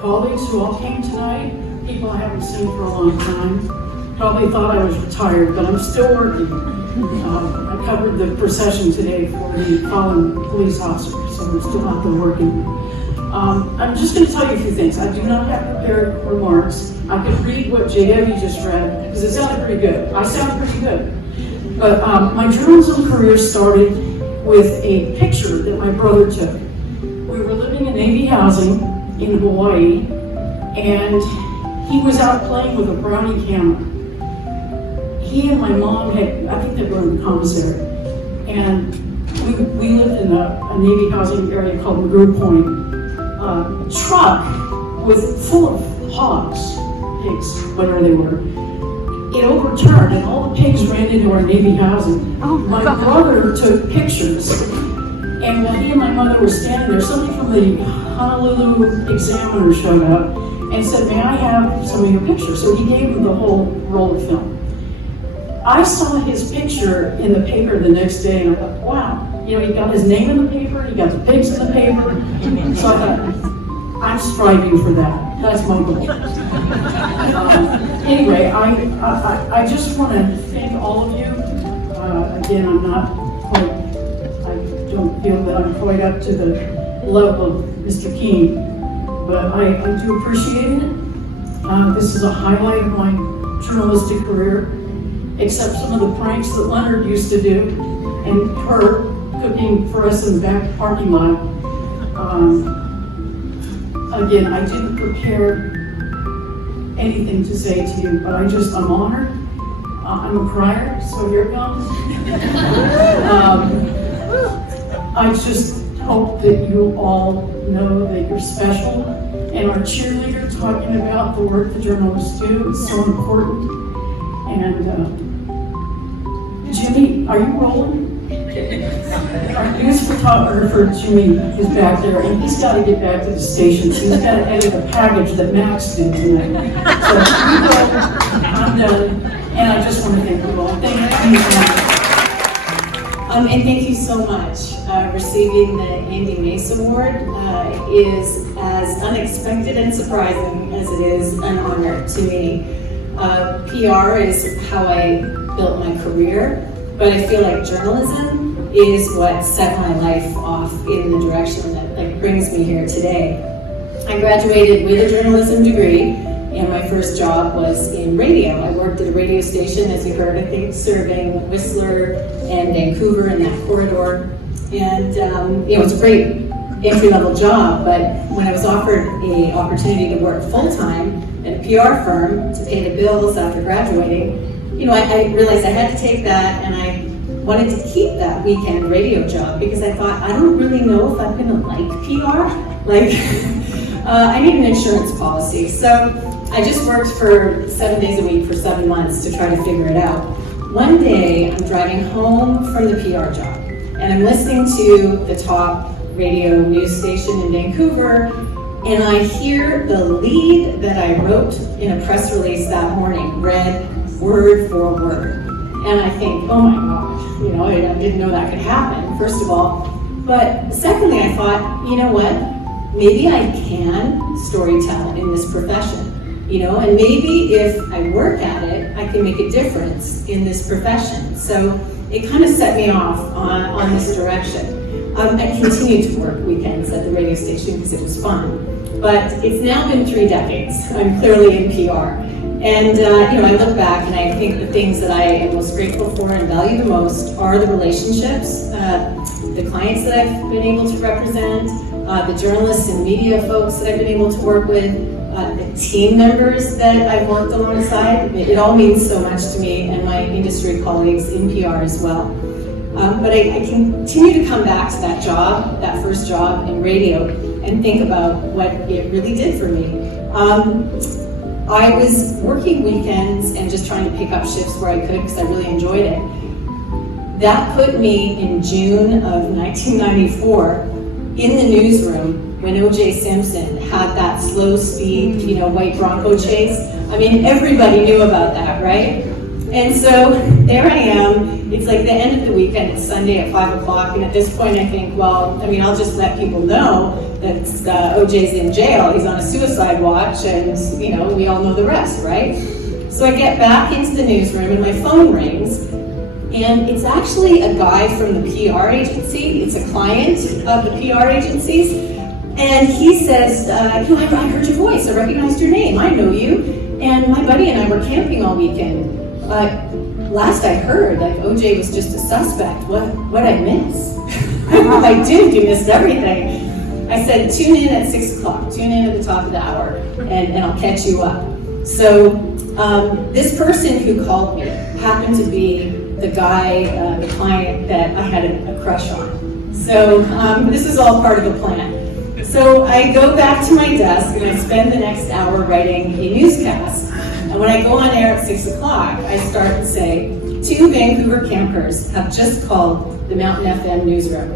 colleagues who all came tonight, people I haven't seen for a long time. Probably thought I was retired, but I'm still working. I covered the procession today for the fallen police officer, so I'm still out there working. I'm just going to tell you a few things. I do not have prepared remarks. I could read what JW just read, because it sounded pretty good. I sound pretty good. But my journalism career started with a picture that my brother took. We were living in Navy housing in Hawaii, and he was out playing with a Brownie camera. He and my mom I think they were in the commissary, and we lived in a Navy housing area called Magoo Point. Truck full of hogs, pigs, whatever they were. It overturned, and all the pigs ran into our Navy housing. My brother took pictures, and while he and my mother were standing there, somebody from the Honolulu Examiner showed up and said, "May I have some of your pictures?" So he gave him the whole roll of film. I saw his picture in the paper the next day, and I thought, wow, he got his name in the paper, he got the pigs in the paper. So I thought, I'm striving for that. That's my goal. Anyway, I just want to thank all of you. Again, I don't feel that I'm quite up to the level of Mr. King, but I do appreciate it. This is a highlight of my journalistic career, except some of the pranks that Leonard used to do, and her cooking for us in the back parking lot. Again, I didn't prepare anything to say to you, but I'm honored. I'm a crier, so here it comes. I just hope that you all know that you're special, and our cheerleader talking about the work the journalists do is so important. And Jimmy, are you rolling? Our news photographer, Jimmy, is back there, and he's got to get back to the station. So he's got to edit the package that Max did tonight. So I'm done, and I just want to thank you all. Thank you so much. And thank you so much. Receiving the Andy Mace Award is as unexpected and surprising as it is an honor to me. PR is how I built my career, but I feel like journalism is what set my life off in the direction that brings me here today. I graduated with a journalism degree, and my first job was in radio. I worked at a radio station, as you heard, I think, serving Whistler and Vancouver in that corridor. And it was a great entry-level job, but when I was offered an opportunity to work full-time at a PR firm to pay the bills after graduating, I realized I had to take that, and I wanted to keep that weekend radio job because I thought, I don't really know if I'm going to like PR. I need an insurance policy. So I just worked for 7 days a week for 7 months to try to figure it out. One day, I'm driving home from the PR job, and I'm listening to the top radio news station in Vancouver, and I hear the lead that I wrote in a press release that morning, read word for word. And I think, oh my gosh, I didn't know that could happen, first of all. But secondly, I thought, you know what? Maybe I can storytell in this profession, and maybe if I work at it, I can make a difference in this profession. So it kind of set me off on this direction. I continued to work weekends at the radio station because it was fun. But it's now been 3 decades. I'm clearly in PR. And I look back and I think the things that I am most grateful for and value the most are the relationships, the clients that I've been able to represent, the journalists and media folks that I've been able to work with, the team members that I've worked alongside. It all means so much to me and my industry colleagues in PR as well. But I continue to come back to that job, that first job in radio, and think about what it really did for me. I was working weekends and just trying to pick up shifts where I could because I really enjoyed it. That put me in June of 1994 in the newsroom when O.J. Simpson had that slow speed, white Bronco chase. I mean, everybody knew about that, right? And so there I am. It's like the end of the weekend. It's Sunday at 5 o'clock. And at this point, I think, well, I mean, I'll just let people know that OJ's in jail. He's on a suicide watch, and you know, we all know the rest, right? So I get back into the newsroom, and my phone rings, and it's actually a guy from the PR agency. It's a client of the PR agencies, and he says, I heard your voice. I recognized your name. I know you. And my buddy and I were camping all weekend. Last I heard, like OJ was just a suspect. What I miss? I did. You missed everything. I said, tune in at 6 o'clock. Tune in at the top of the hour, and I'll catch you up. So this person who called me happened to be the guy, the client that I had a crush on. So this is all part of the plan. So I go back to my desk and I spend the next hour writing a newscast. And when I go on air at 6 o'clock, I start to say, 2 Vancouver campers have just called the Mountain FM newsroom.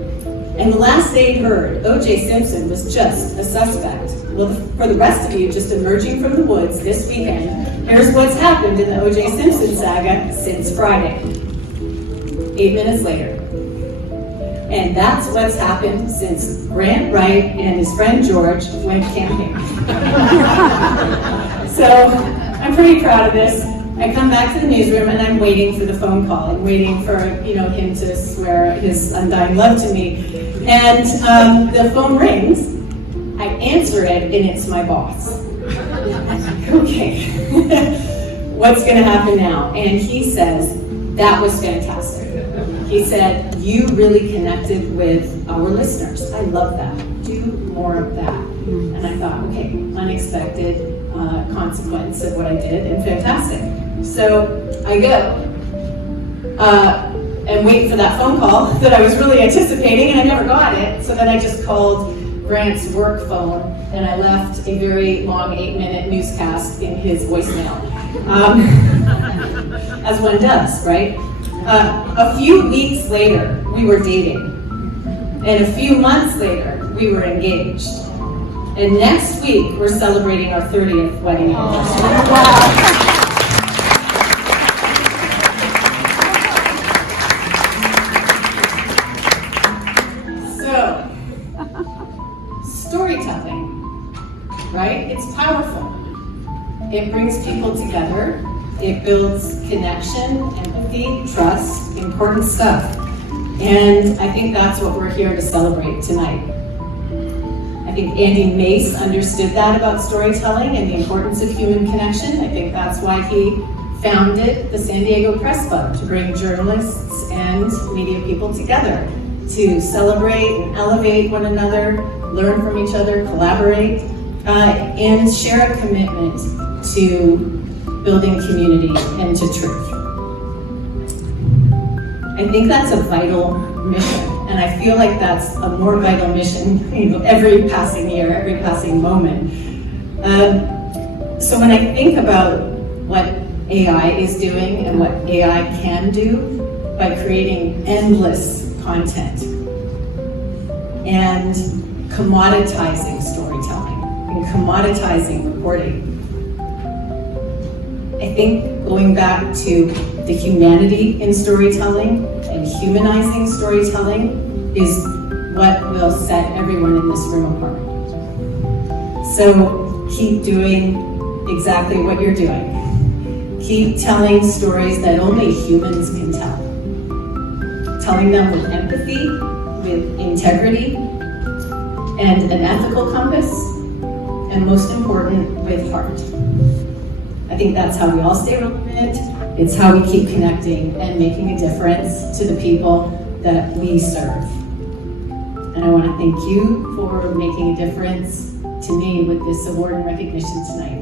And the last they heard, O.J. Simpson was just a suspect. Well, for the rest of you just emerging from the woods this weekend, here's what's happened in the O.J. Simpson saga since Friday. 8 minutes later. And that's what's happened since Grant Wright and his friend George went camping. So I'm pretty proud of this. I come back to the newsroom and I'm waiting for the phone call. I'm waiting for him to swear his undying love to me. And the phone rings. I answer it and it's my boss. Okay, what's going to happen now? And he says, that was fantastic. He said, you really connected with our listeners. I love that. Do more of that. And I thought, okay, unexpected consequence of what I did, and fantastic. So I go and wait for that phone call that I was really anticipating, and I never got it. So then I just called Grant's work phone, and I left a very long 8-minute newscast in his voicemail, as one does, right? A few weeks later, we were dating, and a few months later, we were engaged. And next week, we're celebrating our 30th wedding anniversary. Wow. Storytelling, right? It's powerful. It brings people together. It builds connection, empathy, trust, important stuff. And I think that's what we're here to celebrate tonight. I think Andy Mace understood that about storytelling and the importance of human connection. I think that's why he founded the San Diego Press Club, to bring journalists and media people together to celebrate and elevate one another, learn from each other, collaborate, and share a commitment to building community and to truth. I think that's a vital mission, and I feel like that's a more vital mission, every passing year, every passing moment. So when I think about what AI is doing and what AI can do by creating endless content and commoditizing storytelling and commoditizing reporting, I think going back to the humanity in storytelling and humanizing storytelling is what will set everyone in this room apart. So keep doing exactly what you're doing. Keep telling stories that only humans can tell. Telling them with empathy, with integrity, and an ethical compass, and most important, with heart. I think that's how we all stay relevant. It's how we keep connecting and making a difference to the people that we serve. And I want to thank you for making a difference to me with this award and recognition tonight.